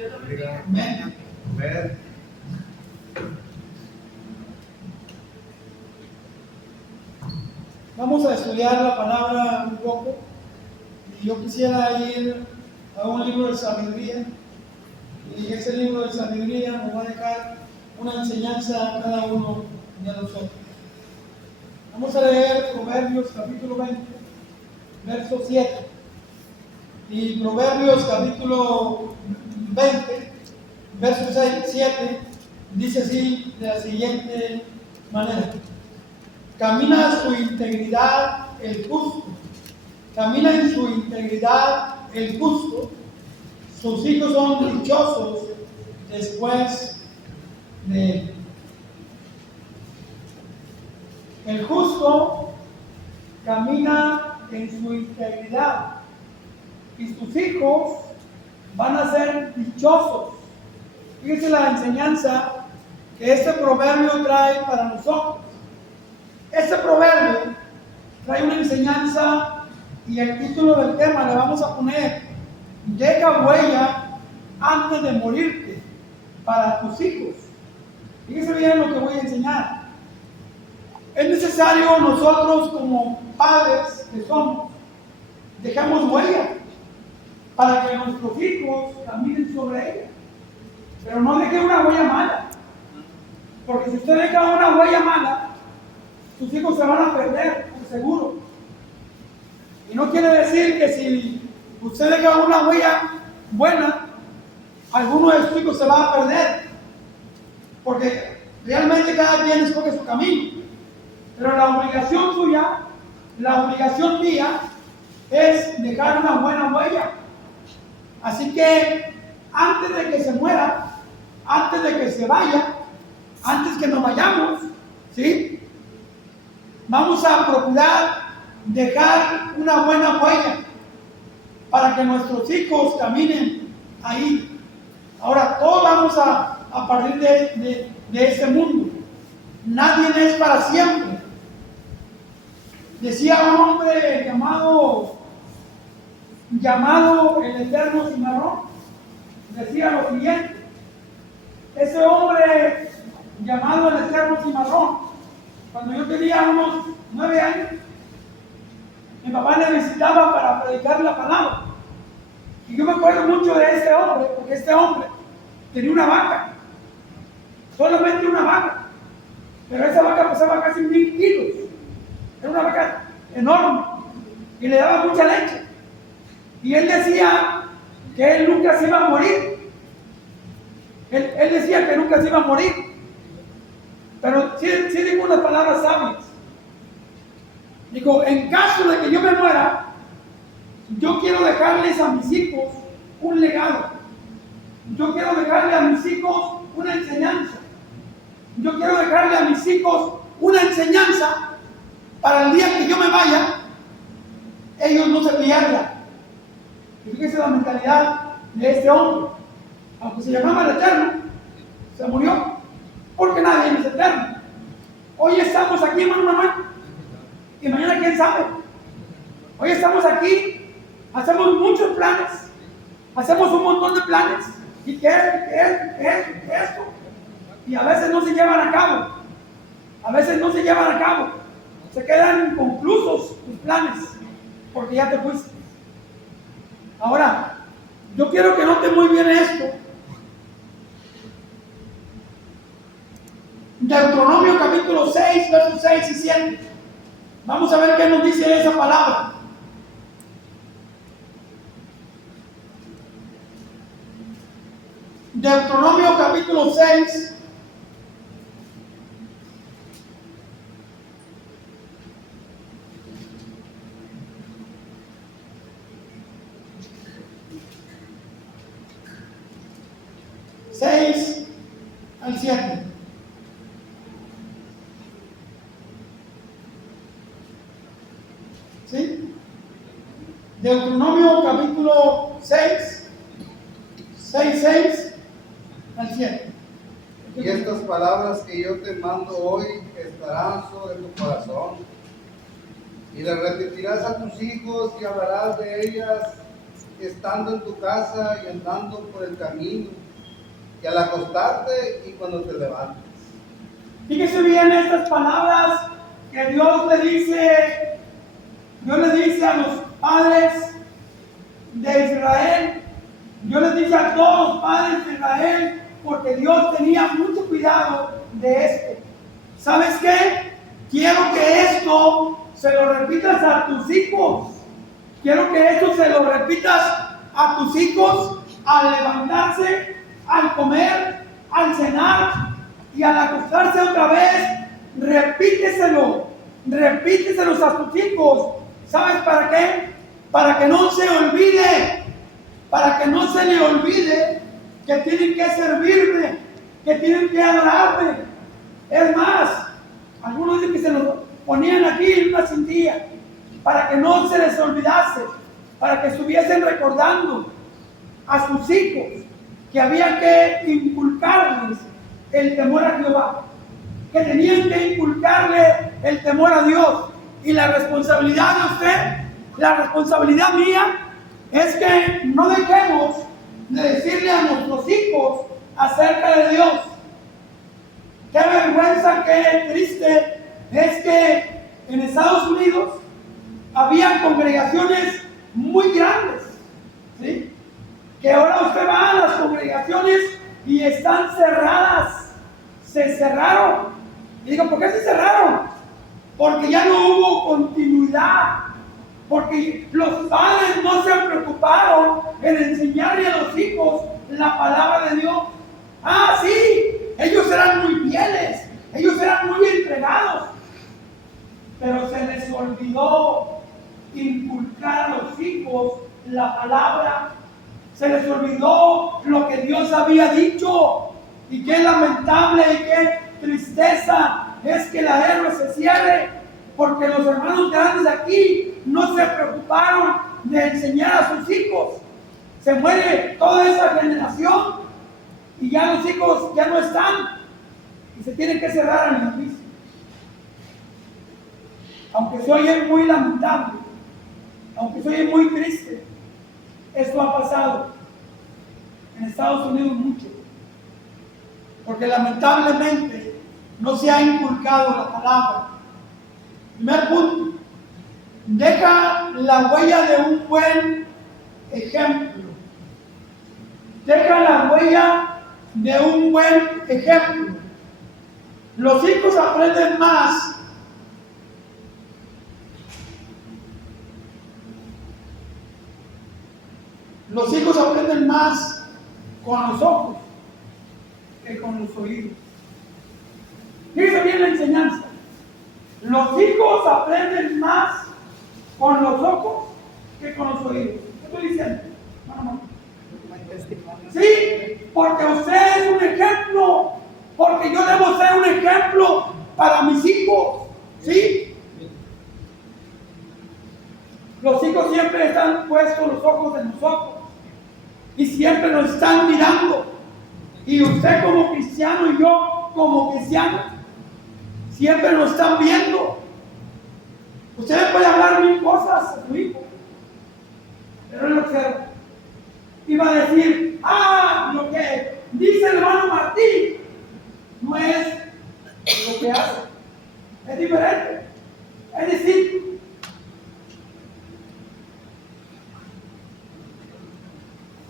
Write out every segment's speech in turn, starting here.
Amén. Vamos a estudiar la palabra un poco. Y yo quisiera ir a un libro de sabiduría. Y ese libro de sabiduría nos va a dejar una enseñanza a cada uno de nosotros. Vamos a leer Proverbios capítulo 20, verso 7. Y Proverbios capítulo 20, verso 7, dice así de la siguiente manera: camina su integridad el justo, camina en su integridad el justo, sus hijos son dichosos después de él. El justo camina en su integridad y sus hijos van a ser dichosos. Fíjense la enseñanza que este proverbio trae para nosotros. Este proverbio trae una enseñanza y el título del tema le vamos a poner: deja huella antes de morirte para tus hijos. Fíjense bien lo que voy a enseñar. Es necesario nosotros como padres que somos, dejamos huella para que nuestros hijos caminen sobre ella. Pero no deje una huella mala, porque si usted deja una huella mala, sus hijos se van a perder, por seguro. Y no quiere decir que si usted deja una huella buena, alguno de sus hijos se va a perder, porque realmente cada quien escoge su camino. Pero la obligación suya, la obligación mía, es dejar una buena huella. Así que antes de que se muera, antes de que se vaya, antes que nos vayamos, ¿sí?, vamos a procurar dejar una buena huella para que nuestros hijos caminen ahí. Ahora, todos vamos a partir de este mundo. Nadie es para siempre. Decía un hombre llamado el Eterno Cimarrón, decía lo siguiente: ese hombre llamado el Eterno Cimarrón, cuando yo tenía unos 9 años, mi papá le visitaba para predicar la palabra. Y yo me acuerdo mucho de este hombre, porque este hombre tenía una vaca, solamente una vaca, pero esa vaca pesaba casi 1000 kilos. Era una vaca enorme y le daba mucha leche. Y él decía que él nunca se iba a morir. Él decía que nunca se iba a morir. Pero sí dijo unas palabras sabias. Dijo: en caso de que yo me muera, yo quiero dejarles a mis hijos un legado. Yo quiero dejarle a mis hijos una enseñanza. Yo quiero dejarle a mis hijos una enseñanza para el día que yo me vaya, ellos no se pierdan. Y fíjese la mentalidad de este hombre. Aunque se llamaba el Eterno, se murió, porque nadie es eterno. Hoy estamos aquí, hermano Manuel, y mañana quién sabe. Hoy estamos aquí, hacemos muchos planes, hacemos un montón de planes, y que esto, y a veces no se llevan a cabo. A veces no se llevan a cabo. Se quedan inconclusos tus planes, porque ya te fuiste. Ahora, yo quiero que note muy bien esto. Deuteronomio capítulo 6, versos 6 y 7. Vamos a ver qué nos dice esa palabra. Deuteronomio capítulo 6, al 7. ¿Sí? Deuteronomio capítulo 6, 6 al 7. Y estas palabras que yo te mando hoy estarán sobre tu corazón, y las repetirás a tus hijos y hablarás de ellas estando en tu casa y andando por el camino, y al acostarte y cuando te levantes. Fíjese bien estas palabras que Dios le dice a los padres de Israel. Dios les dice a todos los padres de Israel, porque Dios tenía mucho cuidado de esto. ¿Sabes qué? Quiero que esto se lo repitas a tus hijos. Quiero que esto se lo repitas a tus hijos al levantarse, al comer, al cenar y al acostarse otra vez. Repíteselos a tus hijos. ¿Sabes para qué? Para que no se olvide, que tienen que servirme, que tienen que adorarme. Es más, algunos dicen que se los ponían aquí en una cintilla para que no se les olvidase, para que estuviesen recordando a sus hijos que había que inculcarles el temor a Jehová, que tenían que inculcarle el temor a Dios. Y la responsabilidad de usted, la responsabilidad mía, es que no dejemos de decirle a nuestros hijos acerca de Dios. Qué vergüenza, qué triste es que en Estados Unidos había congregaciones muy grandes, ¿sí? Que ahora usted va a las congregaciones y están cerradas, se cerraron. Y digo, ¿por qué se cerraron? Porque ya no hubo continuidad, porque los padres no se preocuparon en enseñarle a los hijos la palabra de Dios. Ah, sí, ellos eran muy fieles, ellos eran muy entregados, pero se les olvidó inculcar a los hijos la palabra, se les olvidó lo que Dios había dicho. Y qué lamentable y qué tristeza es que la guerra se cierre, porque los hermanos grandes aquí no se preocuparon de enseñar a sus hijos. Se muere toda esa generación y ya los hijos ya no están y se tienen que cerrar en el juicio. Aunque se oye muy lamentable, aunque se oye muy triste, esto ha pasado en Estados Unidos mucho, porque lamentablemente no se ha inculcado la palabra. Primer punto, deja la huella de un buen ejemplo. Deja la huella de un buen ejemplo. Los hijos aprenden más con los ojos que con los oídos. Fíjense bien la enseñanza. Los hijos aprenden más con los ojos que con los oídos. ¿Qué estoy diciendo? No. Sí, porque usted es un ejemplo, porque yo debo ser un ejemplo para mis hijos. ¿Sí? Los hijos siempre están puestos los ojos en nosotros y siempre nos están mirando. Y usted como cristiano y yo como cristiano siempre nos están viendo. Usted puede hablar mil cosas a su hijo, pero él observa. Y va a decir, lo que dice el hermano Martín no es lo que hace, es diferente. Es decir,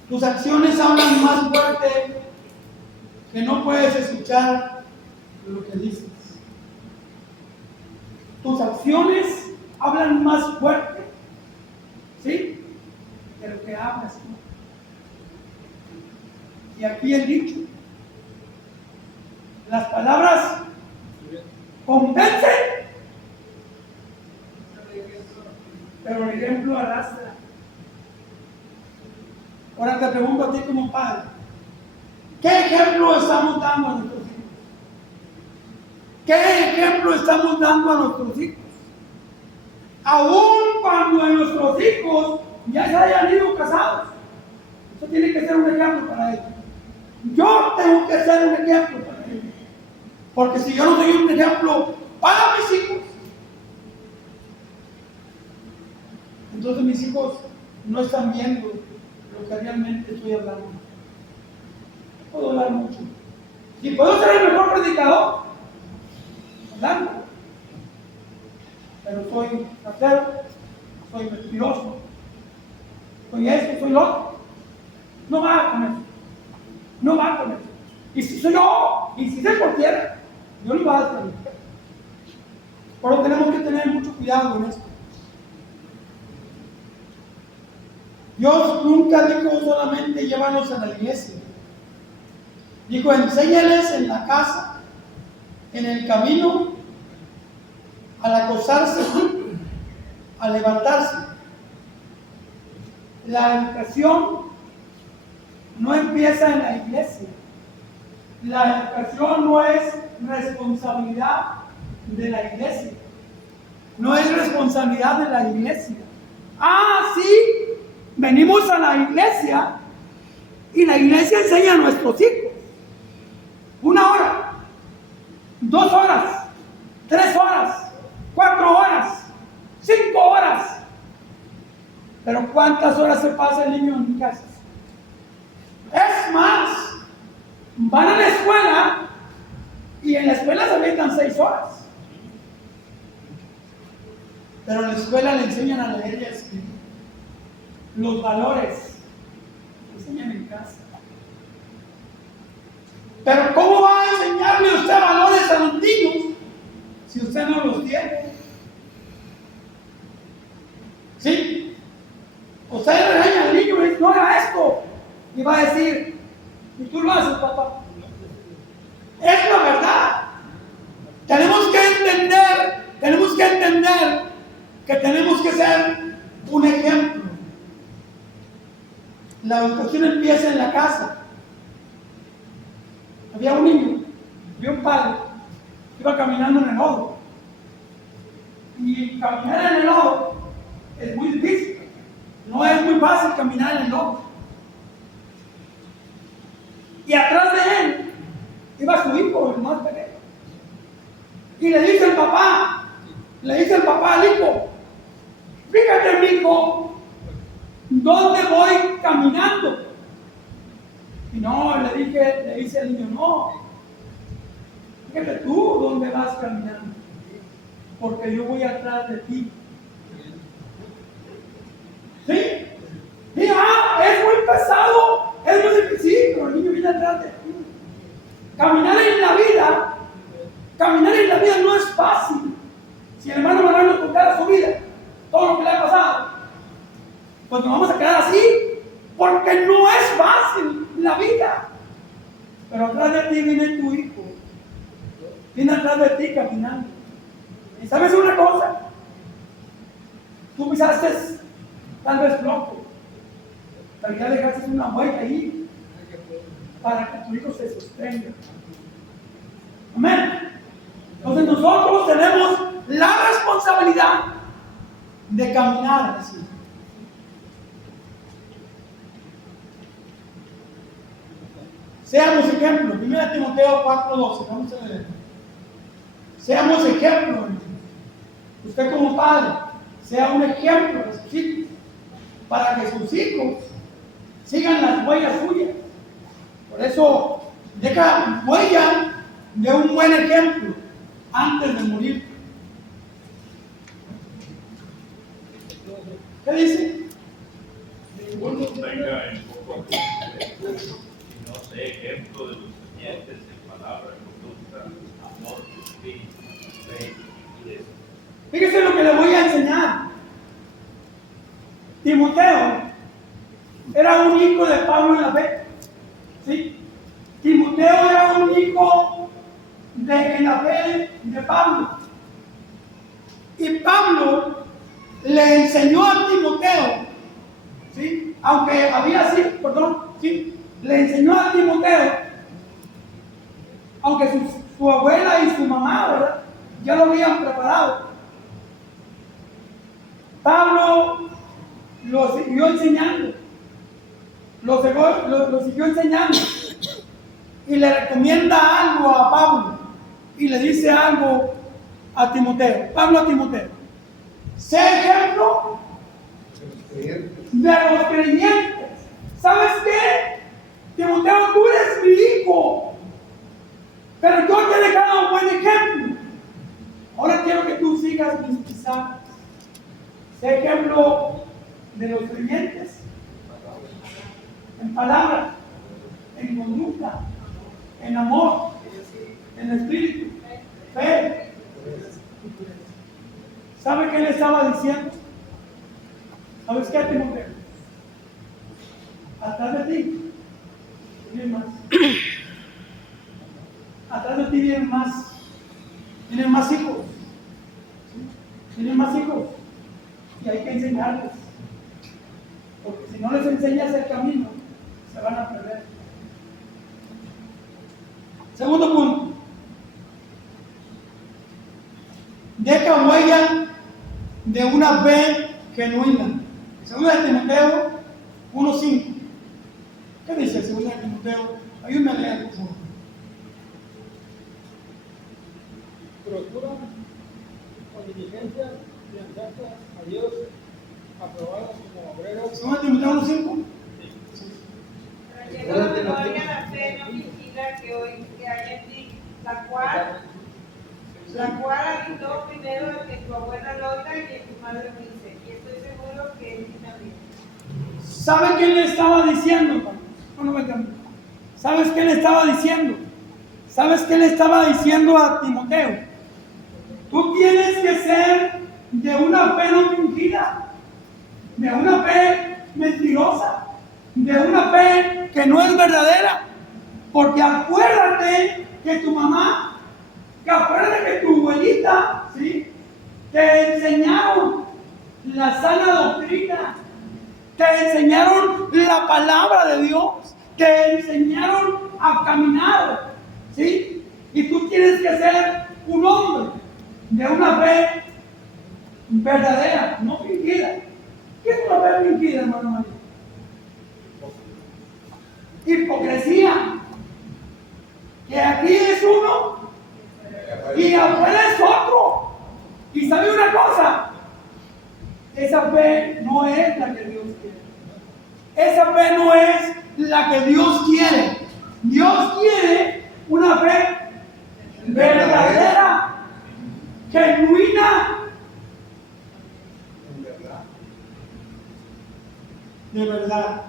tus acciones hablan más fuerte que no puedes escuchar lo que dices. Tus acciones hablan más fuerte, ¿sí?, de lo que hablas. Y aquí el dicho, las palabras convencen, pero el ejemplo arrastra. Ahora te pregunto a ti como padre, ¿qué ejemplo estamos dando a nuestros hijos? ¿Qué ejemplo estamos dando a nuestros hijos? Aún cuando nuestros hijos ya se hayan ido casados, eso tiene que ser un ejemplo para ellos. Yo tengo que ser un ejemplo para ellos, porque si yo no soy un ejemplo para mis hijos, entonces mis hijos no están viendo lo que realmente estoy hablando. Puedo hablar mucho. Y puedo ser el mejor predicador, hablando. Pero soy ratero, soy mentiroso, soy esto, soy lo otro. No va con eso. No va con eso. Y si soy yo, y si se cualquiera, yo lo iba a hacer. Pero tenemos que tener mucho cuidado en esto. Dios nunca dijo solamente llévalos a la iglesia. Dijo, enséñales en la casa, en el camino, al acostarse, al levantarse. La educación no empieza en la iglesia. La educación no es responsabilidad de la iglesia. No es responsabilidad de la iglesia. Ah, sí, venimos a la iglesia y la iglesia enseña a nuestros hijos. 1 hora, 2 horas, 3 horas, 4 horas, 5 horas. Pero ¿cuántas horas se pasa el niño en casa? Es más, van a la escuela y en la escuela se metan 6 horas. Pero en la escuela le enseñan a leer y a escribir. Los valores le enseñan en casa. Pero ¿cómo va a enseñarle usted valores a los niños si usted no los tiene? ¿Sí? Usted le regaña al niño y dice, no haga esto. Y va a decir, y tú lo haces, papá. Es la verdad. Tenemos que entender que tenemos que ser un ejemplo. La educación empieza en la casa. Había un niño, había un padre, iba caminando en el lodo. Y caminar en el lodo es muy difícil. No es muy fácil caminar en el lodo. Y atrás de él iba su hijo, el más pequeño. Y le dice el papá al hijo, fíjate, mijo, ¿dónde voy caminando? Y no, le dice al niño, no, fíjate tú dónde vas caminando, porque yo voy atrás de ti. ¿Sí? Y es muy pesado, es muy difícil, pero el niño viene atrás de ti. Caminar en la vida no es fácil. Si el hermano Manuel nos contara su vida, todo lo que le ha pasado, pues nos vamos a quedar así, porque no es fácil la vida. Pero atrás de ti viene tu hijo, viene atrás de ti caminando. ¿Y sabes una cosa? Tú pisaste tal vez flojo, pero ya dejaste una huella ahí para que tu hijo se sostenga. Amén. Entonces nosotros tenemos la responsabilidad de caminar así. Seamos ejemplo. 1 Timoteo 4:12. Vamos a leer. Seamos ejemplo. Usted como padre, sea un ejemplo de sus hijos, para que sus hijos sigan las huellas suyas. Por eso, deja huella de un buen ejemplo antes de morir. ¿Qué dice? Ninguno tenga en poco sino sea ejemplo de los creyentes en palabra, conducta, amor, espíritu, fe y deseo. Fíjese lo que le voy a enseñar. Timoteo era un hijo de Pablo en la fe. ¿Sí? Timoteo era un hijo en la fe de Pablo. Y Pablo le enseñó a Timoteo, ¿sí? Aunque había sido, ¿sí? Le enseñó a Timoteo, aunque su abuela y su mamá, ¿verdad?, ya lo habían preparado. Pablo lo siguió enseñando, lo siguió enseñando, y le recomienda algo a Pablo, y le dice algo a Timoteo. Pablo a Timoteo: sé ejemplo de los creyentes, ¿Sabes qué? Timoteo, tú eres mi hijo, pero yo te he dejado un buen ejemplo. Ahora quiero que tú sigas mis pisadas. Sé ejemplo de los creyentes en palabra, en conducta, en amor, en espíritu, fe. ¿Sabe qué le estaba diciendo? ¿Sabes qué, Timoteo? Atrás de ti vienen más. Atrás de ti vienen más. Vienen más hijos. Tienen más hijos y hay que enseñarles, porque si no les enseñas el camino se van a perder. Segundo punto, deja huella de una fe genuina. Segunda de Timoteo 1:5. ¿Qué dice segunda de Timoteo? Ayúdame a leer, por favor. Procura con diligencia y lanzarte a Dios, aprobados como obreros. Segunda de Timoteo 1:5. Trayendo la memoria la fe no fingida que hoy que hay en ti, la cual habitó primero en que tu abuela Loida y en tu madre Eunice, y estoy seguro que en ti también. ¿Sabe qué le estaba diciendo, hermano? No me cambie. ¿Sabes qué le estaba diciendo? ¿Sabes qué le estaba diciendo a Timoteo? Tú tienes que ser de una fe no fingida, de una fe mentirosa, de una fe que no es verdadera. Porque acuérdate que tu mamá, que acuérdate que tu abuelita, ¿sí?, te enseñaron la sana doctrina, te enseñaron la palabra de Dios, te enseñaron a caminar, ¿sí? Y tú tienes que ser un hombre de una fe verdadera, no fingida. ¿Qué es una fe fingida, hermano María? Hipocresía. Que aquí es uno y afuera es otro. Y sabe una cosa, esa fe no es la que Dios quiere. Esa fe no es la que Dios quiere. Dios quiere una fe verdadera, genuina, En verdad. de verdad.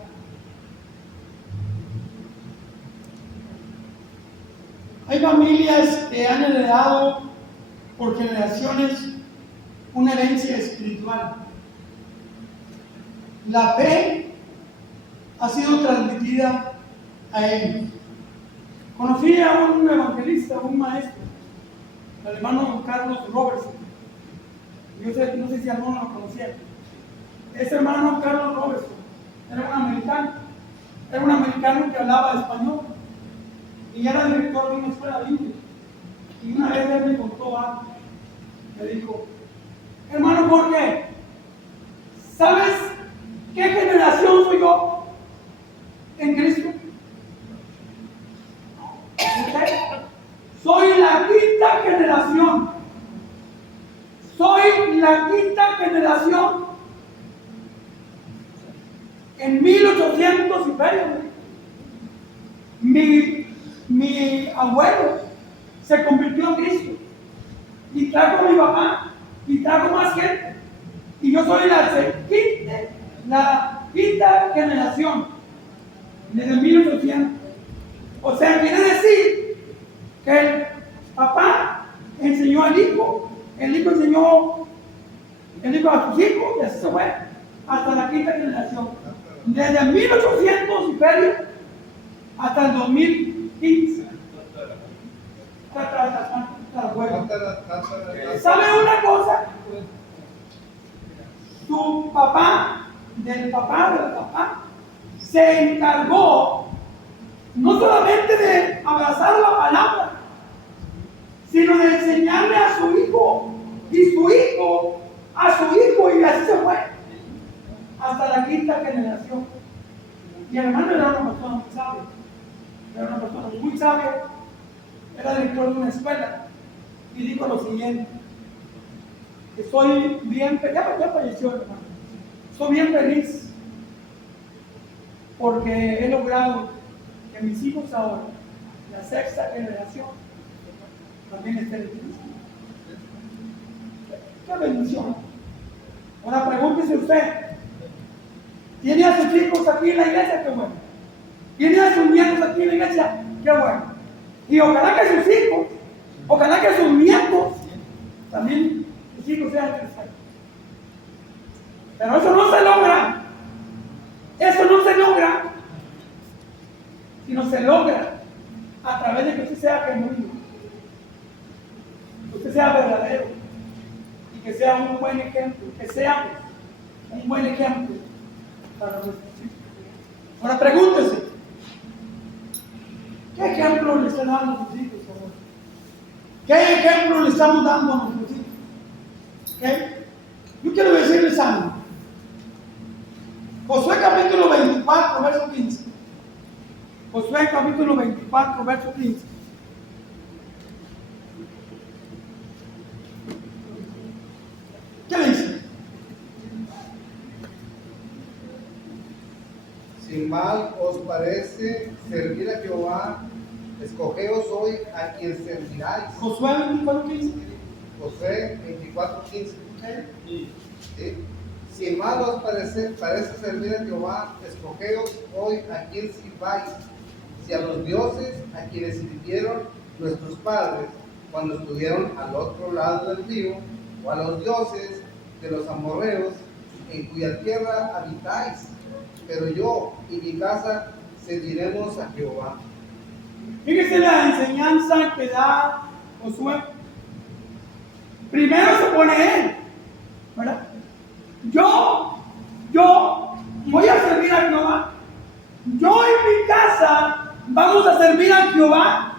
Hay familias que han heredado por generaciones una herencia espiritual. La fe ha sido transmitida a ellos. Conocí a un evangelista, un maestro, el hermano Carlos Robertson. No sé si alguno lo conocía. Ese hermano Carlos Robertson era un americano que hablaba español y era director de una escuela bíblica. Y una vez él me contó algo. Me dijo, hermano Jorge, ¿sabes qué generación soy yo en Cristo? ¿Okay? Soy la quinta generación. Soy la quinta generación. En 1800 y feria, mi abuelo se convirtió en Cristo. Y trajo a mi papá. Y trajo más gente. Y yo soy la quinta generación. Desde 1800. O sea, quiere decir que el papá enseñó al hijo, el hijo enseñó a sus hijos, y así se fue, hasta la quinta generación. Desde 1800 y feria hasta el 2015. ¿Sabe una cosa? Tu papá, del papá, se encargó no solamente de abrazar la palabra, sino de enseñarle a su hijo, y su hijo a su hijo, y así se fue hasta la quinta generación. Y el hermano era una persona muy sabia, era director de una escuela, y dijo lo siguiente: estoy bien, ya falleció el hermano, estoy bien feliz, porque he logrado que mis hijos ahora, la sexta generación, también estén en Cristo. ¡Qué bendición! Ahora pregúntese usted, ¿tiene a sus hijos aquí en la iglesia? ¡Qué bueno! ¿Tiene a sus nietos aquí en la iglesia? ¡Qué bueno! Y ojalá que sus hijos, ojalá que sus nietos, también sus hijos sean cristianos. Pero eso no se logra. Eso no se logra, sino se logra a través de que usted sea genuino, que usted sea verdadero y que sea un buen ejemplo, que seamos un buen ejemplo para nuestros hijos. Ahora pregúntese, ¿qué ejemplo le están dando a sus hijos ahora? ¿Qué ejemplo le estamos dando a nuestros hijos? ¿Qué? Yo quiero decirles algo. Josué capítulo 24, verso 15. Josué capítulo 24, verso 15. ¿Qué dice? Si mal os parece servir a Jehová, escogeos hoy a quien serviráis. Josué 24, 15. Josué 24, 15. ¿Okay? ¿Sí? Si mal os parece servir a Jehová, escogeos hoy a quien sirváis, si a los dioses a quienes sirvieron nuestros padres cuando estuvieron al otro lado del río, o a los dioses de los amorreos en cuya tierra habitáis. Pero yo y mi casa serviremos a Jehová. Fíjese la enseñanza que da Josué. Primero se pone él, ¿verdad? Yo voy a servir a Jehová. Yo y mi casa vamos a servir a Jehová.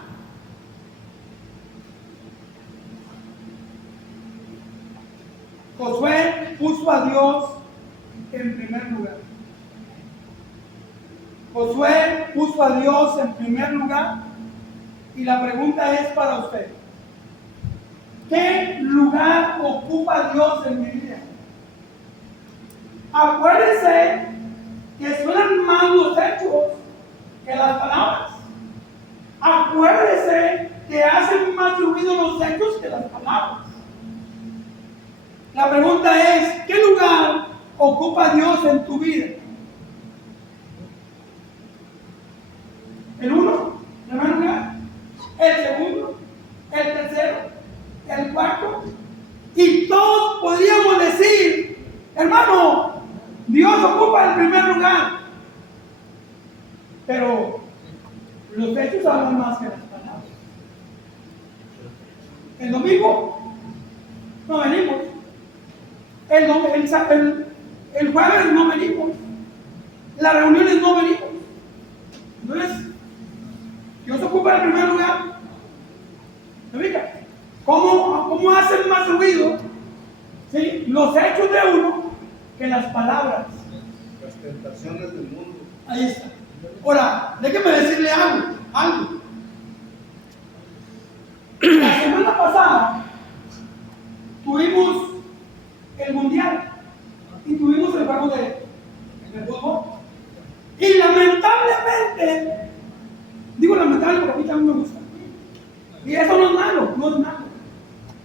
Josué puso a Dios en primer lugar. Josué puso a Dios en primer lugar. Y la pregunta es para usted: ¿qué lugar ocupa Dios en mi vida? Acuérdense que suenan más los hechos que las palabras. Acuérdese que hacen más ruido los hechos que las palabras. La pregunta es: ¿qué lugar ocupa Dios en tu vida? ¿El uno? ¿El primer lugar? ¿El segundo? ¿El tercero? ¿El cuarto? Y todos podríamos decir: hermano, Dios ocupa el primer lugar. Pero los hechos hablan más que las palabras. El domingo no venimos. El jueves no venimos. Las reuniones no venimos. Entonces, Dios ocupa el primer lugar. ¿Se ubica? ¿Cómo hacen más ruido, ¿sí?, los hechos de uno que las palabras? Las tentaciones del mundo. Ahí está. Ahora, déjeme decirle algo. La semana pasada tuvimos el mundial y tuvimos el juego de fútbol. Y lamentablemente, digo lamentable porque a mí también me gusta. Y eso no es malo, no es malo.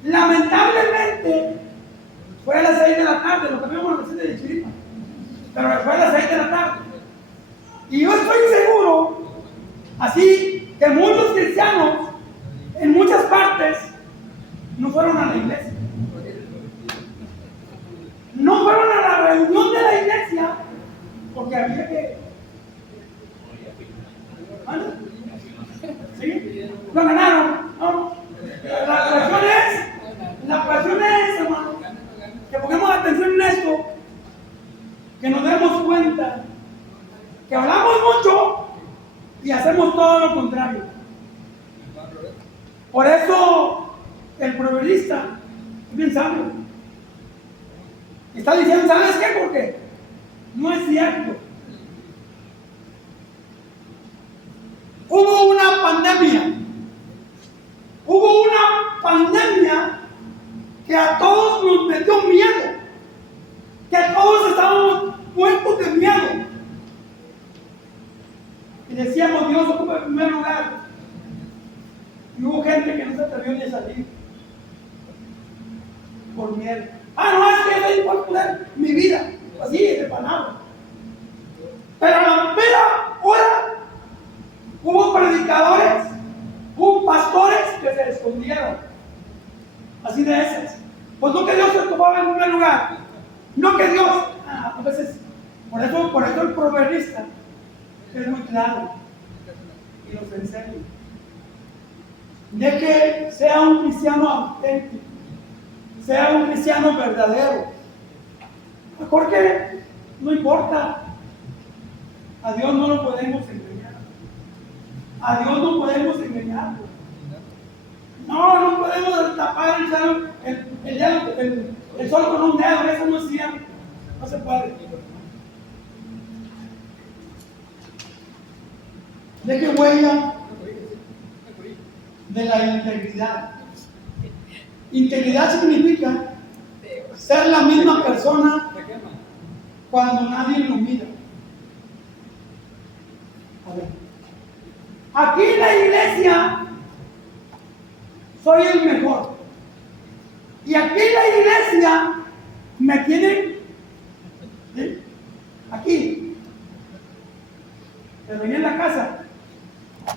Lamentablemente, fue a las 6 de la tarde, lo cambiamos a las 7 de Chiripa. Pero fue a las 6 de la tarde. Y yo estoy seguro, así que muchos cristianos en muchas partes no fueron a la iglesia. No fueron a la reunión de la iglesia porque había que... ¿Sí? Lo ganaron, ¿no? La cuestión es, hermano, que pongamos atención en esto, que nos demos cuenta que hablamos mucho y hacemos todo lo contrario. Por eso el proverbista es bien sabio. Está diciendo: ¿sabes qué? ¿Por qué? No es cierto. Hubo una pandemia que a todos nos metió miedo, que todos estábamos muertos de miedo. decíamos Dios ocupa el primer lugar. Y hubo gente que no se atrevió ni a salir por miedo. No, es que yo voy a poner mi vida así de palabra. Pero a la mera hora hubo predicadores, hubo pastores que se escondieron. Así de esas. Pues no que Dios se ocupaba en primer lugar. No que Dios. A veces, por eso el proverbista es muy claro y nos enseña. De que sea un cristiano auténtico, sea un cristiano verdadero. Mejor que no importa. A Dios no lo podemos engañar. A Dios no podemos engañar. No podemos tapar el sol con un dedo. Eso no es cierto. No se puede. Deje huella de la integridad. Integridad significa ser la misma persona cuando nadie lo mira. A ver. Aquí en la iglesia soy el mejor. Y aquí en la iglesia me tienen, ¿sí? Aquí. Pero en la casa,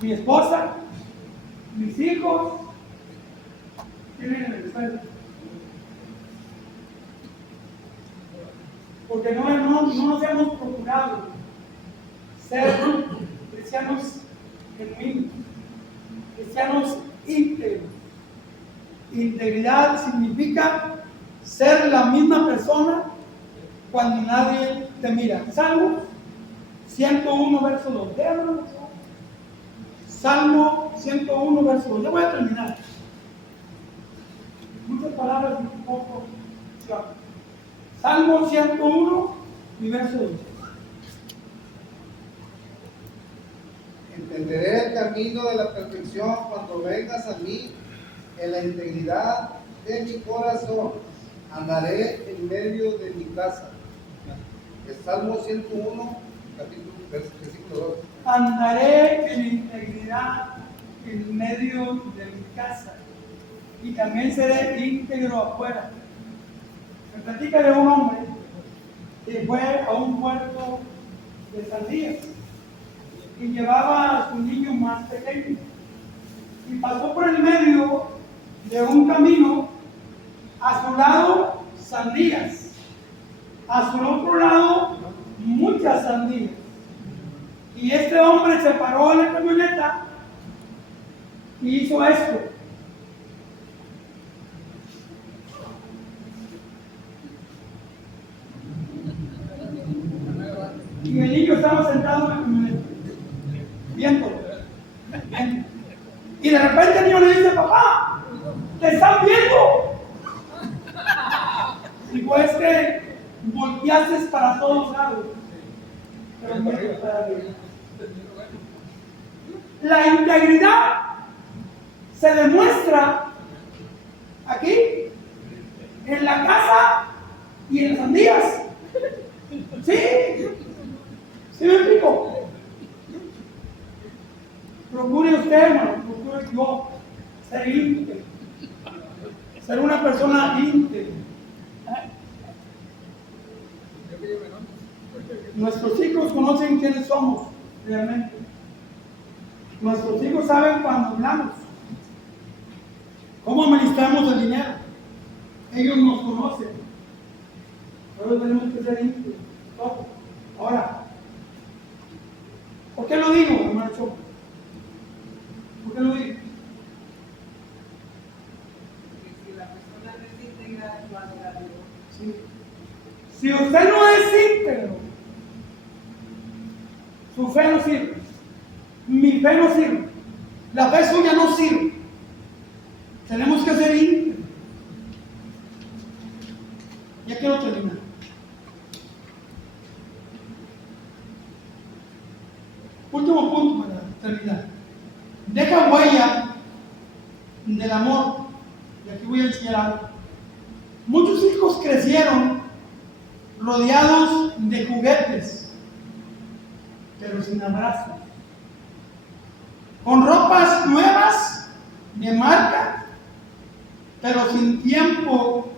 mi esposa, mis hijos, tienen en el suelo. Porque no nos hemos procurado ser cristianos genuinos, cristianos íntegros. Integridad significa ser la misma persona cuando nadie te mira. Salmo 101, verso 2. Déjame. Salmo 101, verso 2. Ya voy a terminar. Muchas palabras y un poco. Salmo 101 y verso 2. Entenderé el camino de la perfección cuando vengas a mí en la integridad de mi corazón. Andaré en medio de mi casa. El Salmo 101, versículo 2. Andaré en integridad en medio de mi casa y también seré íntegro afuera. Me platica de un hombre que fue a un puerto de sandías y llevaba a su niño más pequeño y pasó por el medio de un camino, a su lado sandías, a su otro lado muchas sandías. Y este hombre se paró en la camioneta y hizo esto. Y el niño estaba sentado en la camioneta, viéndolo. Y de repente el niño le dice: papá, ¿te están viendo? Y pues que volteaste para todos lados. Pero no para Dios. La integridad se demuestra aquí, en la casa y en las sandías. ¿Sí? ¿Sí me explico? Procure usted, hermano, procure yo ser íntegro, ser una persona íntegra. Nuestros hijos conocen quiénes somos realmente. Nuestros hijos saben cuando hablamos, cómo administramos el dinero. Ellos nos conocen. Pero tenemos que ser íntegros. Ahora, ¿por qué lo digo, hermano Choco? ¿Por qué lo digo? Si la persona no es íntegra, no adora a Dios. Sí. Si usted no es íntegro, su fe no sirve. Mi fe no sirve. La fe suya no sirve. Tenemos que ser íntegros. Ya quiero terminar. Último punto para terminar. Deja huella del amor. Y aquí voy a enseñar algo. Muchos hijos crecieron rodeados de juguetes, pero sin abrazos. con ropas nuevas de marca, pero sin tiempo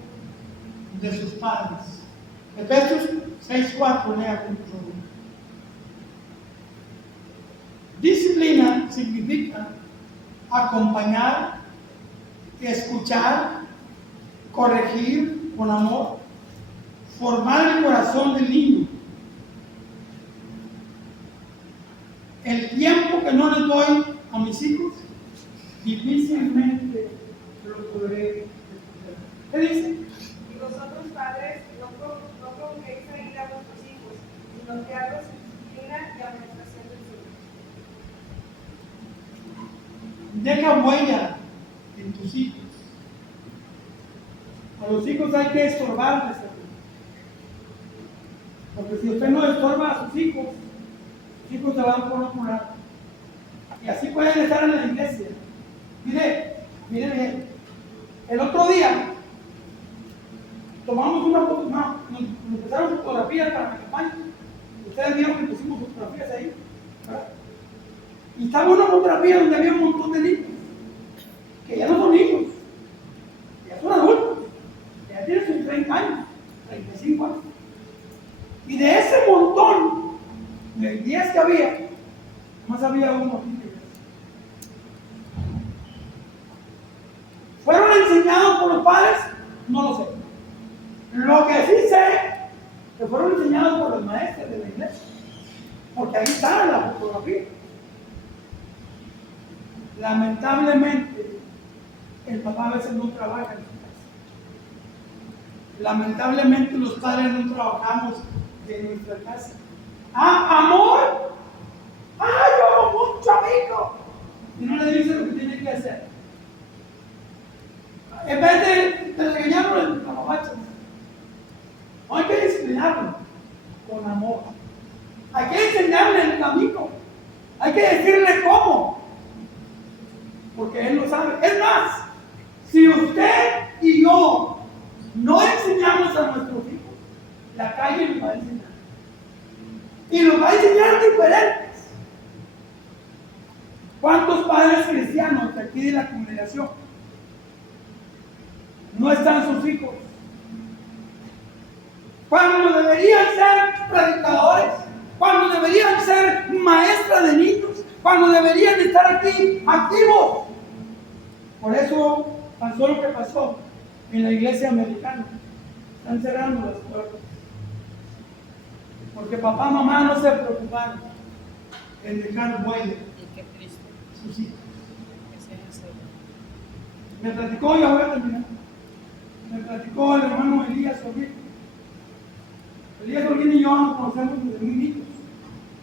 de sus padres. Efesios 6:4, lea con favor. Disciplina significa acompañar, escuchar, corregir con amor, formar el corazón del niño. El tiempo que no les doy a mis hijos, difícilmente lo podré escuchar. ¿Qué dice? Y vosotros, padres, no provoquéis a ira a vuestros hijos, sino que hagas disciplina y amonestación del Señor. Deja huella en tus hijos. A los hijos hay que estorbarles. Porque si usted no estorba a sus hijos se van por otro lado. Y así pueden estar en la iglesia. Mire bien. El otro día tomamos una foto, nos empezaron fotografías para la campaña. Ustedes vieron que pusimos fotografías ahí, ¿verdad? Y estaba una fotografía donde había un montón de niños, que ya no son niños, ya son adultos, ya tienen sus 30 años, 35 años. Y de ese montón de 10 que había, más había uno aquí. ¿Fueron enseñados por los padres? No lo sé. Lo que sí sé, que fueron enseñados por los maestros de la iglesia, porque ahí está la fotografía. Lamentablemente, el papá a veces no trabaja en su casa. Lamentablemente, los padres no trabajamos en nuestra casa. Amor. Yo mucho amigo. Y no le dice lo que tiene que hacer. En vez de regañarlo en la mamá, hay que disciplinarlo con amor. Hay que enseñarle el camino. Hay que decirle cómo. Porque él lo sabe. Es más, si usted y yo no enseñamos a nuestros hijos, la calle nos va a enseñar. Y nos va a enseñar diferentes. ¿Cuántos padres cristianos de aquí de la congregación no están sus hijos? Cuando deberían ser predicadores, cuando deberían ser maestras de niños, cuando deberían estar aquí activos. Por eso pasó lo que pasó en la iglesia americana. Están cerrando las puertas. Porque papá y mamá no se preocuparon en dejar huella a sus hijos. Me platicó, ya voy a terminar. Me platicó el hermano Elías Holguín. Elías Holguín y yo nos conocemos desde muy niños,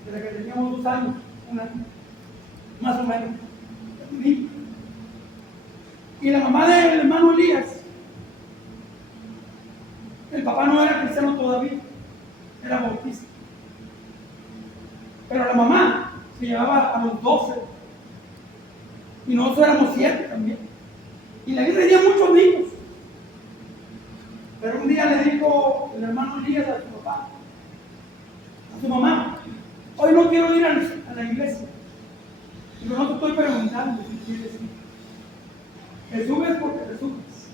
desde que teníamos 2 años, 1 año, más o menos. Y la mamá del hermano Elías, el papá no era cristiano todavía, era bautista. Pero la mamá se llevaba a los 12 y nosotros éramos 7 también. Y la iglesia tenía muchos niños. Pero un día le dijo el hermano Elías a su papá, a su mamá: hoy no quiero ir a la iglesia. Pero no te estoy preguntando si quieres ir. Te subes porque te subes.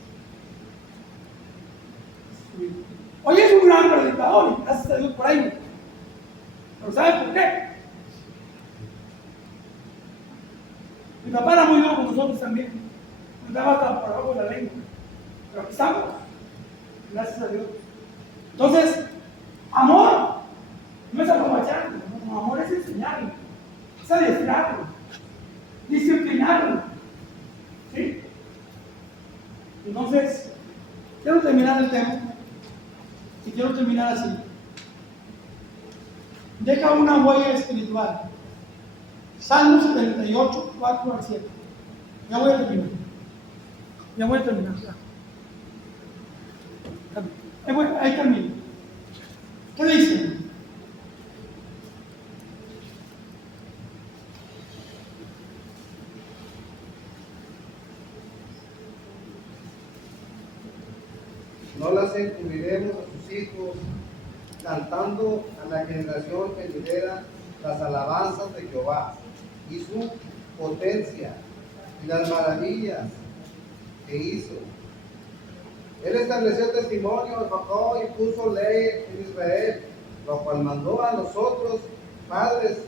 Hoy es un gran predicador y gracias a Dios por ahí. Pero ¿sabes por qué? Mi papá era muy duro con nosotros también. Nos daba hasta por abajo de la lengua. Pero aquí estamos. Gracias a Dios. Entonces, amor no es aprovecharlo. Amor es enseñarlo. Es adiestrarlo. Disciplinarlo. ¿Sí? Entonces, quiero terminar el tema. Y quiero terminar así. Deja una huella espiritual. Salmo 78, 4 al 7. Ya voy a terminar. Ahí termino. ¿Qué dice? No las encubriremos a sus hijos, cantando a la generación que lidera las alabanzas de Jehová y su potencia y las maravillas que hizo. Él estableció testimonio de Jacob y puso ley en Israel, lo cual mandó a nosotros, padres,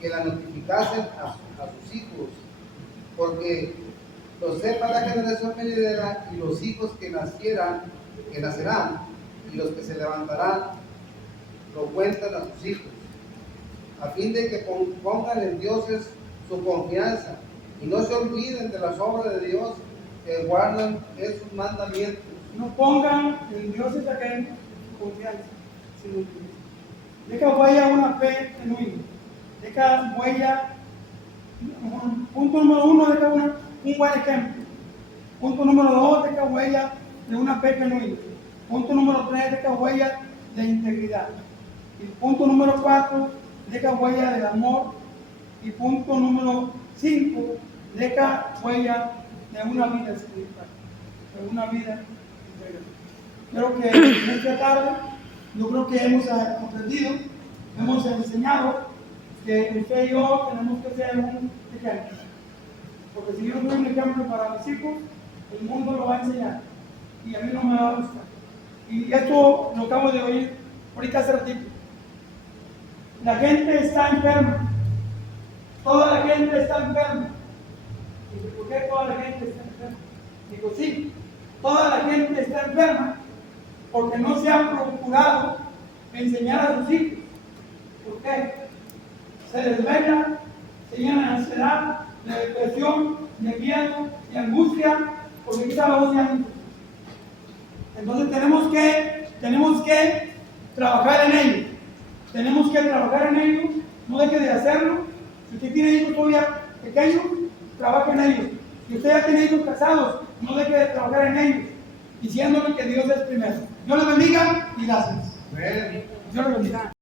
que la notificasen a sus hijos, porque lo sepa la generación venidera y los hijos que nacerán, y los que se levantarán, lo cuentan a sus hijos, a fin de que pongan en dioses su confianza y no se olviden de las obras de Dios que guardan esos mandamientos. No pongan en dioses aquel confianza, sino en Dios. Deja huella una fe genuina. Deja huella, punto número 1, deja un buen ejemplo. Punto número 2, deja huella de una fe genuina. Punto número 3, deja huella de integridad. Y punto número 4, deja huella del amor. Y punto número 5, deja huella de una vida espiritual, de una vida integral. Creo que en esta tarde, yo creo que hemos aprendido, hemos enseñado que usted y yo tenemos que ser un ejemplo. Porque si yo no soy un ejemplo para mis hijos, el mundo lo va a enseñar. Y a mí no me va a gustar. Y esto lo acabo de oír ahorita hace ratito. La gente está enferma. Toda la gente está enferma. Dice, ¿por qué toda la gente está enferma? Digo, sí, toda la gente está enferma porque no se han procurado enseñar a sus hijos. ¿Por qué? Se desvelan, se llenan de ansiedad, de depresión, de miedo, de angustia, porque quizá los años. Entonces tenemos que trabajar en ello. Tenemos que trabajar en ello, no deje de hacerlo. Si usted tiene hijos todavía pequeños, trabaje en ellos. Si usted ya tiene hijos casados, no deje de trabajar en ellos, diciéndole que Dios es primero. Dios les bendiga y gracias. Dios les bendiga.